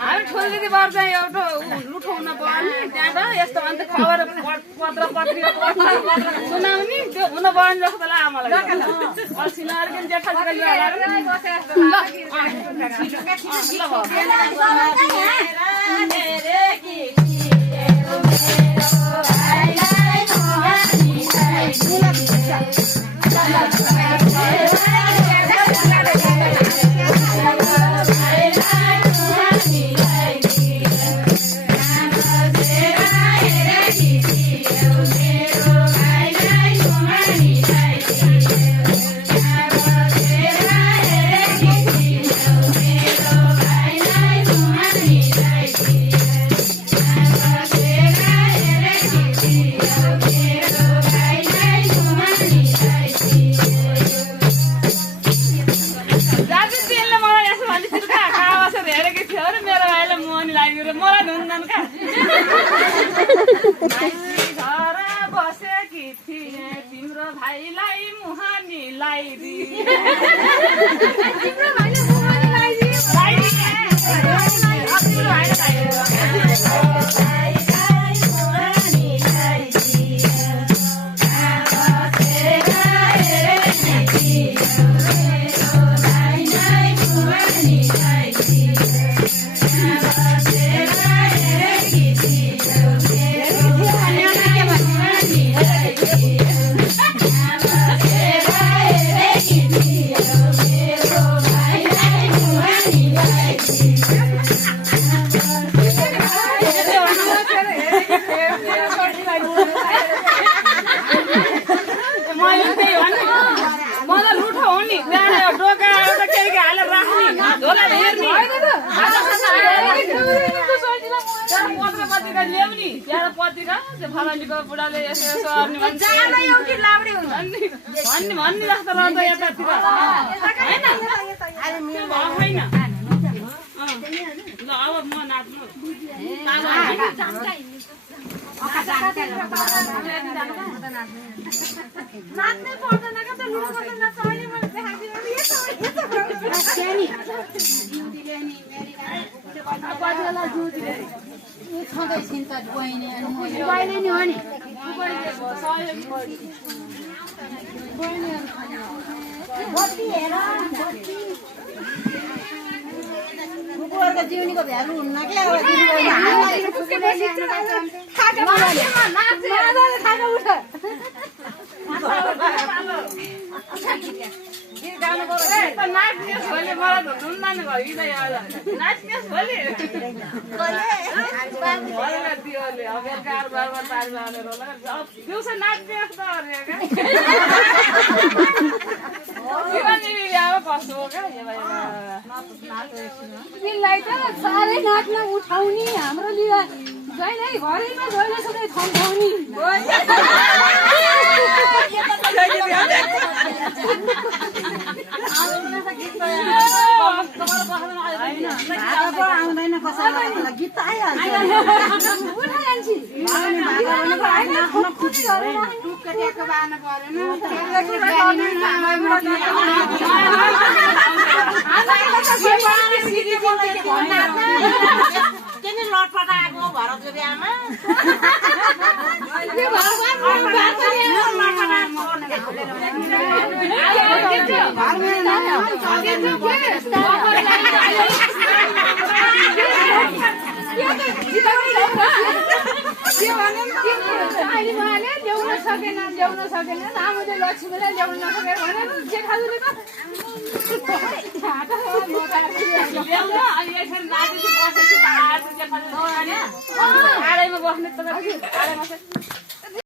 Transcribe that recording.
हामी ठुलो दिदी बार चाहिँ एउटा लुठाउन पर्ने त्यहाँ त यस्तो अन्त खबर पत्र पत्रिका सुनाउने त्यो हुन पर्ने जस्तो लाग्यो मलाई सिनार पनि जेठाजको बसेकी थिए तिम्रो भाइलाई मुहानी लगाइदिए तिम्रो भाइले मुहानी फलानीको बुढाले यसो यसो भन्ने जस्तो रहन्छ यतातिर होइन ल अब म नाच्नु नाच्नै पर्दैन क्या त लुडो गर्दा नाच्छ अहिले मैले देखाइदिएँ बहिनी नि हो नि जीवनीको भ्यालु हुन्न क्या साह्रै नाच्न उठाउने हाम्रो लिएर जहिले घरैमा जहिले सधैँ थम्काउने आउँदैन कसैलाई गीत त आइहाल्छ लटपटाएको भरतको बिहामा ल्याउन सकेन आमाले लक्ष्मीलाई ल्याउन नसकेर भनेर जेठाजुले त बस्ने